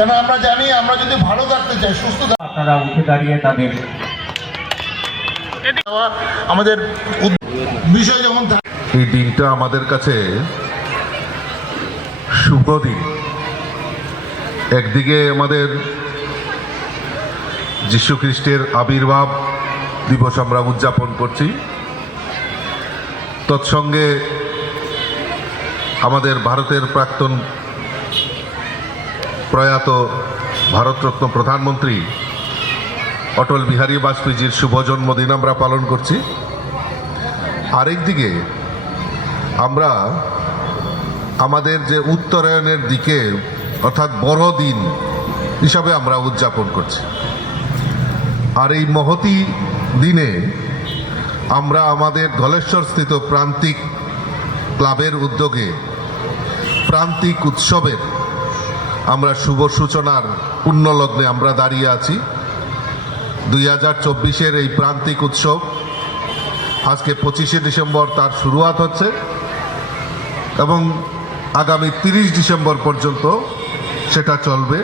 কেন আমরা জানি আমরা যদি ভালো থাকতে চাই সুস্থ আপনারা উঠে দাঁড়িয়ে তাদের আমাদের বিষয় যখন থাকে এই দিনটা আমাদের কাছে শুভ দিন। একদিকে আমাদের যীশু খ্রিস্টের আবির্ভাব দিবস আমরা উদযাপন করছি। তৎসঙ্গে আমাদের ভারতের প্রাক্তন প্রয়াত ভারতরত্ন প্রধানমন্ত্রী অটল বিহারী বাজপেয়ীজির শুভ জন্মদিন আমরা পালন করছি। আরেকদিকে আমরা আমাদের যে উত্তরায়ণের দিকে, অর্থাৎ বড়দিন হিসাবে আমরা উদযাপন করছি। আর এই মহতি দিনে আমরা আমাদের ধলেশ্বর স্থিত প্রান্তিক ক্লাবের উদ্যোগে প্রান্তিক উৎসবের আমরা শুভ সূচনার পুণ্যলগ্নে আমরা দাঁড়িয়ে আছি। দুই হাজার চব্বিশের এই প্রান্তিক উৎসব আজকে পঁচিশে ডিসেম্বর তার শুরুয়াত হচ্ছে এবং আগামী তিরিশ ডিসেম্বর পর্যন্ত সেটা চলবে।